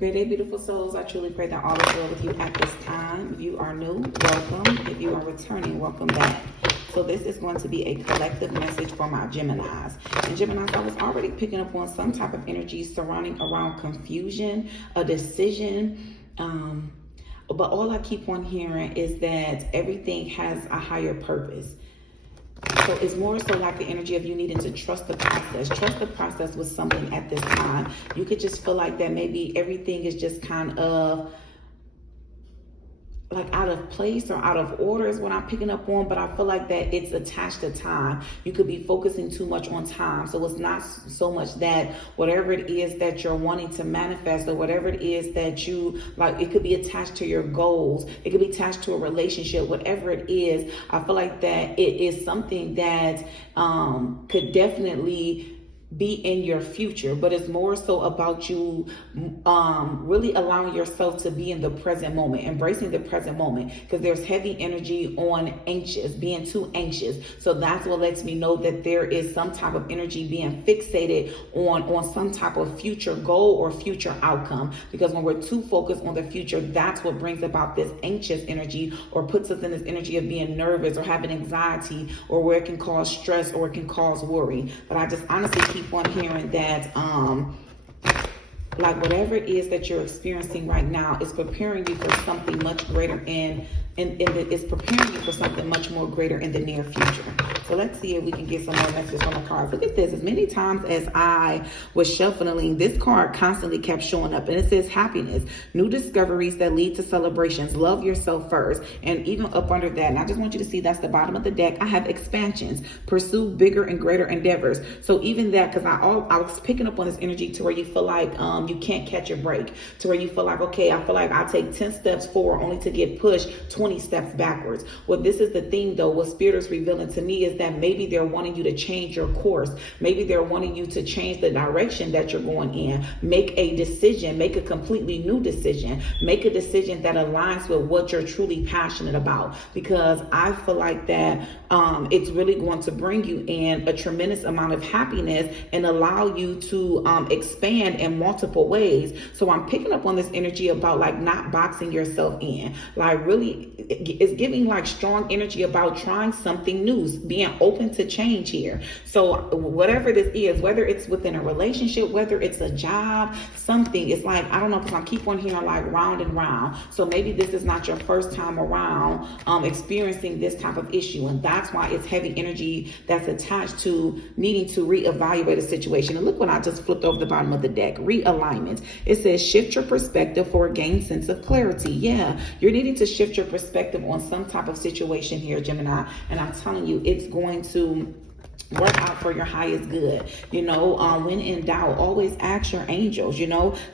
Great day, beautiful souls. I truly pray that all is well with you at this time. If you are new, welcome. If you are returning, welcome back. So this is going to be a collective message for my Geminis. And Geminis, I was already picking up on some type of energy surrounding around confusion, a decision. But all I keep on hearing is that everything has a higher purpose. So it's more so like the energy of you needing to trust the process. Trust the process with something at this time. You could just feel like that maybe everything is just kind of like out of place or out of order is what I'm picking up on, but I feel like that it's attached to time. You could be focusing too much on time. So it's not so much that whatever it is that you're wanting to manifest or whatever it is that you like, it could be attached to your goals. It could be attached to a relationship, whatever it is. I feel like that it is something that could definitely be in your future, but it's more so about you really allowing yourself to be in the present moment, embracing the present moment, because there's heavy energy on anxious, being too anxious. So that's what lets me know that there is some type of energy being fixated on some type of future goal or future outcome, because when we're too focused on the future, that's what brings about this anxious energy or puts us in this energy of being nervous or having anxiety, or where it can cause stress or it can cause worry. But I just honestly keep on hearing that like whatever it is that you're experiencing right now is preparing you for something much greater it's preparing you for something much more greater in the near future. So let's see if we can get some more messages from the cards. Look at this. As many times as I was shuffling, this card constantly kept showing up, and it says happiness, new discoveries that lead to celebrations, love yourself first. And even up under that, and I just want you to see that's the bottom of the deck, I have expansions, pursue bigger and greater endeavors. So even that, because I was picking up on this energy to where you feel like you can't catch a break, to where you feel like, okay, I feel like I take 10 steps forward only to get pushed 20 steps backwards. Well, this is the thing though, what Spirit is revealing to me is that maybe they're wanting you to change your course. Maybe they're wanting you to change the direction that you're going in. Make a decision, make a completely new decision, make a decision that aligns with what you're truly passionate about. Because I feel like that it's really going to bring you in a tremendous amount of happiness and allow you to expand in multiple ways. So I'm picking up on this energy about like not boxing yourself in, like really it's giving like strong energy about trying something new, being open to change here. So whatever this is, whether it's within a relationship, whether it's a job, something, it's like, I don't know, because I keep on hearing like round and round. So maybe this is not your first time around experiencing this type of issue, and that's why it's heavy energy that's attached to needing to reevaluate a situation. And look what I just flipped over the bottom of the deck, realignment. It says shift your perspective for a gained sense of clarity. Yeah, you're needing to shift your perspective on some type of situation here, Gemini, and I'm telling you, it's going to work out for your highest good. When in doubt, always ask your angels,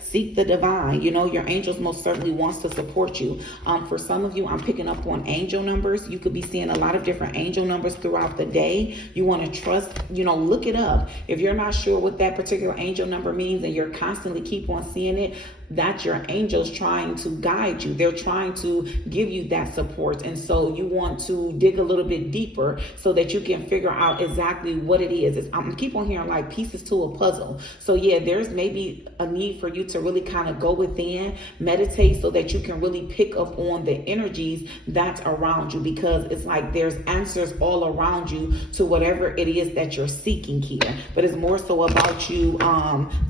seek the divine. Your angels most certainly wants to support you. For some of you, I'm picking up on angel numbers. You could be seeing a lot of different angel numbers throughout the day. You want to trust, look it up. If you're not sure what that particular angel number means and you're constantly keep on seeing it, that's your angels trying to guide you. They're trying to give you that support. And so you want to dig a little bit deeper so that you can figure out exactly what it is. I'm keep on hearing like pieces to a puzzle. So yeah, there's maybe a need for you to really kind of go within, meditate, so that you can really pick up on the energies that's around you, because it's like there's answers all around you to whatever it is that you're seeking here. But it's more so about you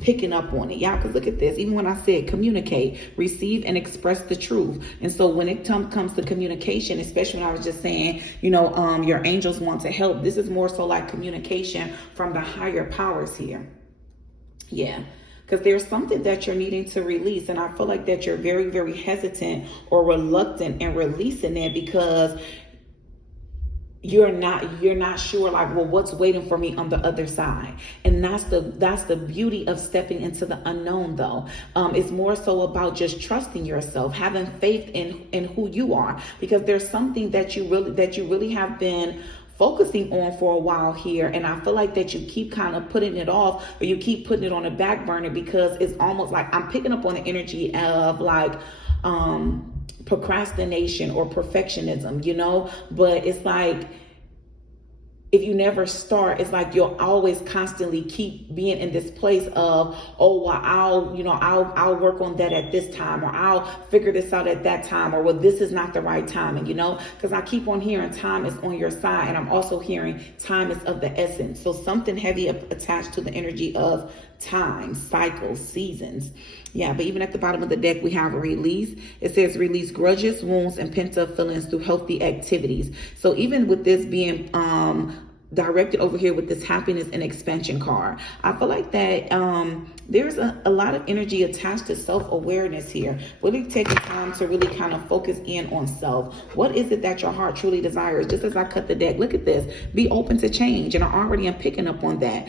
picking up on it. Yeah, because look at this. Even when I said communicate, receive, and express the truth. And so when it comes to communication, especially when I was just saying, your angels want to help, this is more so like communication from the higher powers here. Yeah. Because there's something that you're needing to release. And I feel like that you're very, very hesitant or reluctant in releasing it, because you're not sure, like, well, what's waiting for me on the other side. And that's the beauty of stepping into the unknown, though. It's more so about just trusting yourself, having faith in who you are, because there's something that you really have been focusing on for a while here, and I feel like that you keep kind of putting it off, or you keep putting it on the back burner, because it's almost like I'm picking up on the energy of like procrastination or perfectionism, but it's like if you never start, it's like you'll always constantly keep being in this place of, oh, well, I'll work on that at this time, or I'll figure this out at that time, or well, this is not the right time. And because I keep on hearing time is on your side, and I'm also hearing time is of the essence. So something heavy attached to the energy of time, cycles, seasons. Yeah, but even at the bottom of the deck, we have release. It says release grudges, wounds, and pent-up feelings through healthy activities. So even with this being directed over here with this happiness and expansion card, I feel like that there's a lot of energy attached to self-awareness here. Really taking time to really kind of focus in on self. What is it that your heart truly desires? Just as I cut the deck, look at this. Be open to change. And I already am picking up on that.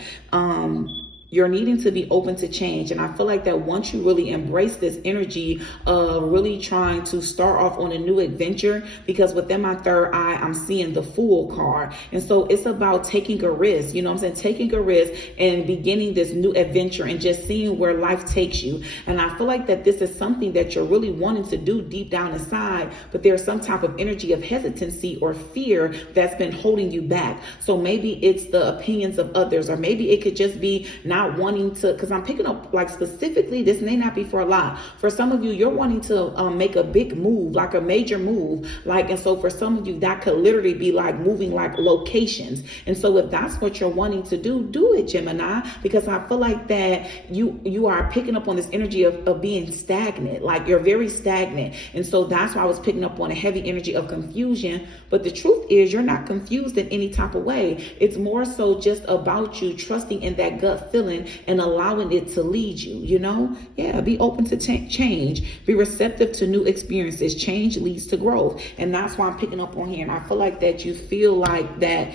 You're needing to be open to change. And I feel like that once you really embrace this energy of really trying to start off on a new adventure, because within my third eye, I'm seeing the Fool card. And so it's about taking a risk, taking a risk and beginning this new adventure and just seeing where life takes you. And I feel like that this is something that you're really wanting to do deep down inside, but there's some type of energy of hesitancy or fear that's been holding you back. So maybe it's the opinions of others, or maybe it could just be not wanting to, because I'm picking up like specifically, this may not be for a lot. For some of you, you're wanting to make a big move, like a major move. And so for some of you, that could literally be like moving like locations. And so if that's what you're wanting to do it, Gemini, because I feel like that you are picking up on this energy of being stagnant, like you're very stagnant. And so that's why I was picking up on a heavy energy of confusion. But the truth is you're not confused in any type of way. It's more so just about you trusting in that gut feeling and allowing it to lead you, Yeah, be open to change. Be receptive to new experiences. Change leads to growth. And that's why I'm picking up on here. And I feel like that you feel like that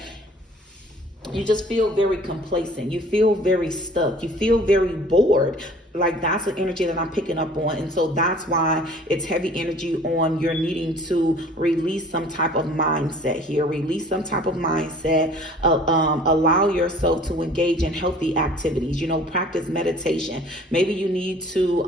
you just feel very complacent. You feel very stuck. You feel very bored. Like that's the energy that I'm picking up on. And so that's why it's heavy energy on you're needing to release some type of mindset here. Release some type of mindset. Allow yourself to engage in healthy activities. Practice meditation. Maybe you need to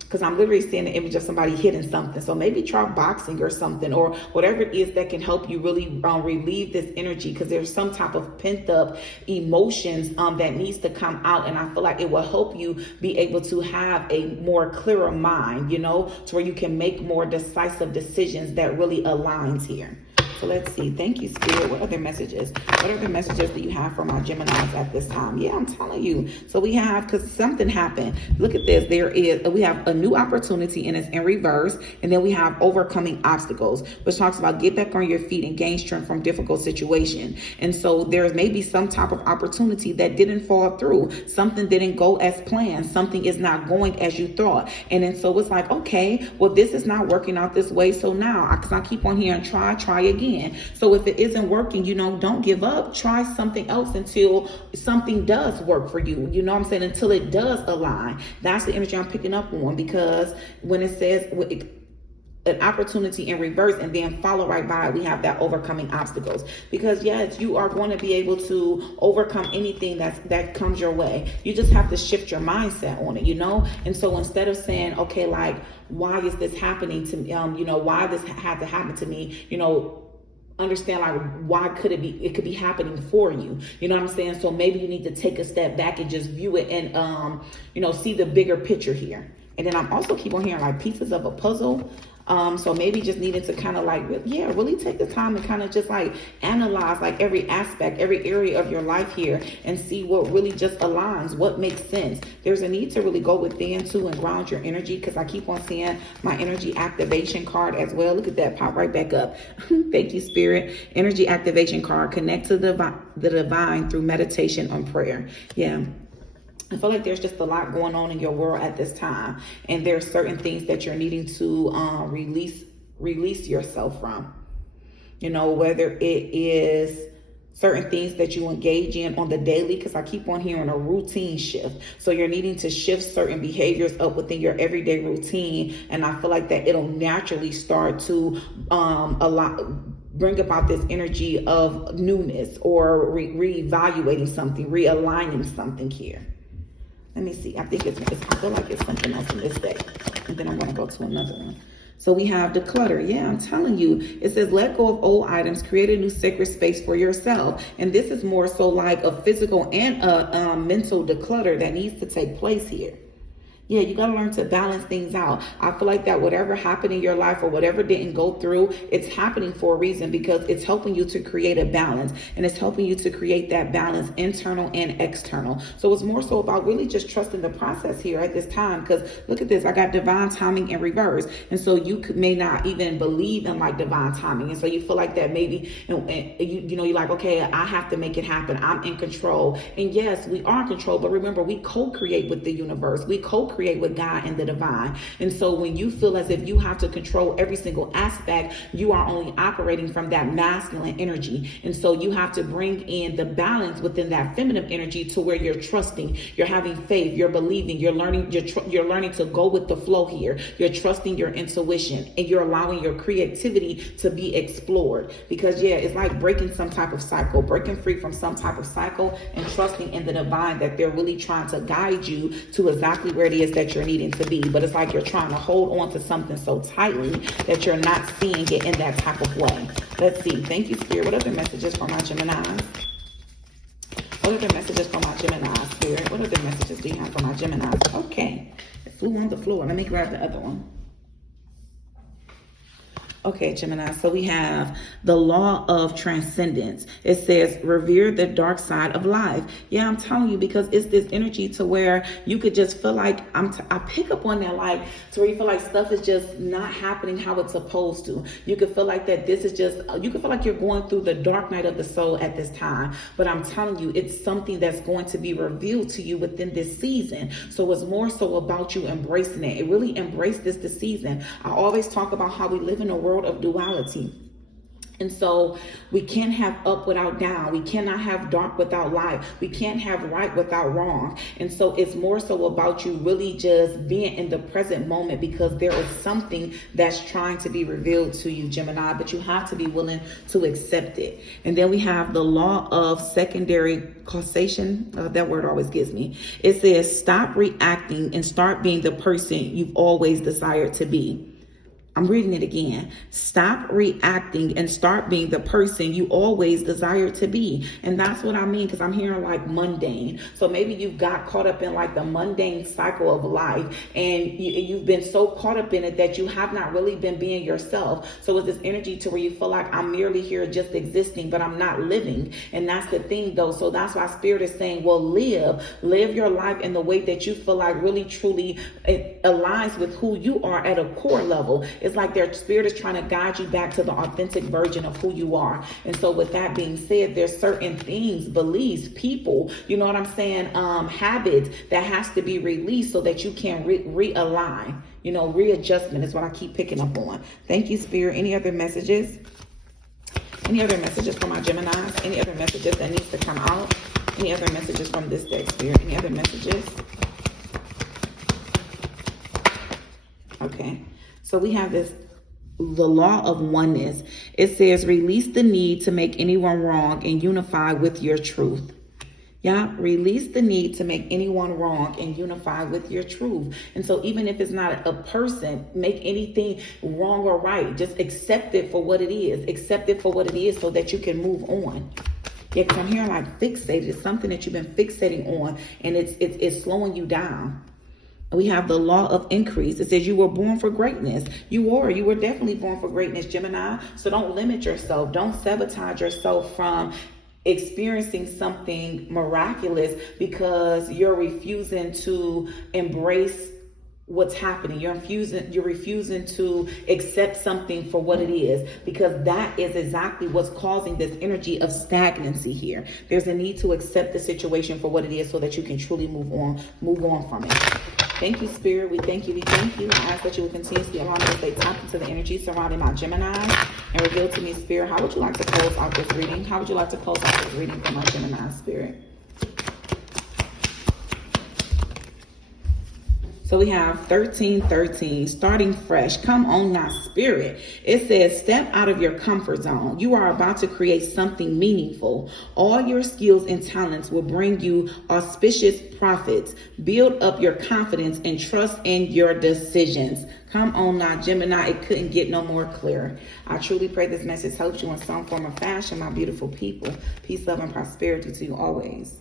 because I'm literally seeing the image of somebody hitting something. So maybe try boxing or something, or whatever it is that can help you really relieve this energy, because there's some type of pent up emotions that needs to come out. And I feel like it will help you be able to have a more clearer mind, to where you can make more decisive decisions that really aligns here. So let's see. Thank you, Spirit. What other messages? What other messages do you have from our Geminis at this time? Yeah, I'm telling you. So we have, because something happened. Look at this. We have a new opportunity and it's in reverse. And then we have overcoming obstacles, which talks about get back on your feet and gain strength from difficult situation. And so there's maybe some type of opportunity that didn't fall through. Something didn't go as planned. Something is not going as you thought. And then so it's like, okay, well, this is not working out this way. So now, because I keep on hearing try again. So if it isn't working, don't give up. Try something else until something does work for you. You know what I'm saying? Until it does align. That's the energy I'm picking up on, because when it says an opportunity in reverse and then follow right by it, we have that overcoming obstacles. Because yes, you are going to be able to overcome anything that comes your way. You just have to shift your mindset on it, And so instead of saying, okay, like, why is this happening to me? Why this had to happen to me? Understand, like, why could it could be happening for you. You know what I'm saying? So maybe you need to take a step back and just view it and, see the bigger picture here. And then I'm also keep on hearing like pieces of a puzzle. So maybe just needing to kind of like, really take the time and kind of just like analyze like every aspect, every area of your life here and see what really just aligns, what makes sense. There's a need to really go within too and ground your energy, because I keep on seeing my energy activation card as well. Look at that, pop right back up. Thank you, Spirit. Energy activation card, connect to the divine through meditation and prayer. Yeah. I feel like there's just a lot going on in your world at this time. And there's certain things that you're needing to release yourself from. Whether it is certain things that you engage in on the daily, because I keep on hearing a routine shift. So you're needing to shift certain behaviors up within your everyday routine. And I feel like that it'll naturally start to bring about this energy of newness or reevaluating something, realigning something here. Let me see. I think I feel like it's something else in this deck. And then I'm going to go to another one. So we have declutter. Yeah, I'm telling you. It says let go of old items, create a new sacred space for yourself. And this is more so like a physical and a mental declutter that needs to take place here. Yeah, you got to learn to balance things out. I feel like that whatever happened in your life or whatever didn't go through, it's happening for a reason, because it's helping you to create a balance, and it's helping you to create that balance, internal and external. So it's more so about really just trusting the process here at this time, because look at this. I got divine timing in reverse. And so you may not even believe in like divine timing. And so you feel like that maybe, you're like, okay, I have to make it happen. I'm in control. And yes, we are in control. But remember, we co-create with the universe. We co-create with God and the divine. And so when you feel as if you have to control every single aspect, you are only operating from that masculine energy. And so you have to bring in the balance within that feminine energy to where you're trusting, you're having faith, you're believing, you're learning, you're learning to go with the flow here. You're trusting your intuition, and you're allowing your creativity to be explored. Because yeah, it's like breaking some type of cycle, breaking free from some type of cycle, and trusting in the divine that they're really trying to guide you to exactly where it is that you're needing to be. But it's like you're trying to hold on to something so tightly that you're not seeing it in that type of way. Let's see. Thank you, Spirit. What other messages for my Geminis? What other messages for my Gemini, Spirit? What other messages do you have for my Geminis? Okay. It flew on the floor. Let me grab the other one. Okay, Gemini, so we have the law of transcendence. It says, revere the dark side of life. Yeah, I'm telling you, because it's this energy to where you could just feel like, I pick up on that, like, to where you feel like stuff is just not happening how it's supposed to. You could feel like that this is just, you could feel like you're going through the dark night of the soul at this time. But I'm telling you, it's something that's going to be revealed to you within this season. So it's more so about you embracing it. It really embrace this season. I always talk about how we live in a world of duality. And so we can't have up without down. We cannot have dark without light. We can't have right without wrong. And so it's more so about you really just being in the present moment, because there is something that's trying to be revealed to you, Gemini, but you have to be willing to accept it. And then we have the law of secondary causation. That word always gives me. It says, stop reacting and start being the person you've always desired to be. I'm reading it again. Stop reacting and start being the person you always desired to be. And that's what I mean, because I'm hearing like mundane. So maybe you've got caught up in like the mundane cycle of life, and you've been so caught up in it that you have not really been being yourself. So it's this energy to where you feel like I'm merely here just existing, but I'm not living. And that's the thing though. So that's why Spirit is saying, well, live your life in the way that you feel like really truly it aligns with who you are at a core level. It's like their Spirit is trying to guide you back to the authentic version of who you are. And so with that being said, there's certain things, beliefs, people, you know what I'm saying, habits that has to be released so that you can realign. You know, readjustment is what I keep picking up on. Thank you, Spirit. Any other messages? Any other messages for my Geminis? Any other messages that needs to come out? Any other messages from this deck, Spirit? Any other messages? Okay. So we have the law of oneness. It says, release the need to make anyone wrong and unify with your truth. Yeah, release the need to make anyone wrong and unify with your truth. And so even if it's not a person, make anything wrong or right. Just accept it for what it is. Accept it for what it is so that you can move on. Yeah, because I'm hearing like fixated. It's something that you've been fixating on, and it's slowing you down. We have the law of increase. It says you were born for greatness. You were definitely born for greatness, Gemini. So don't limit yourself. Don't sabotage yourself from experiencing something miraculous because you're refusing to embrace what's happening. You're refusing to accept something for what it is, because that is exactly what's causing this energy of stagnancy here. There's a need to accept the situation for what it is so that you can truly move on from it. Thank you, Spirit. We thank you. I ask that you will continuously allow me to stay tapped into the energy surrounding my Gemini and reveal to me, Spirit, how would you like to close out this reading? How would you like to close out this reading for my Gemini, Spirit? So So we have 13:13, starting fresh. Come on now, spirit. It says, step out of your comfort zone. You are about to create something meaningful. All your skills and talents will bring you auspicious profits. Build up your confidence and trust in your decisions. Come on now, Gemini. It couldn't get no more clear. I truly pray this message helps you in some form or fashion, my beautiful people. Peace, love, and prosperity to you always.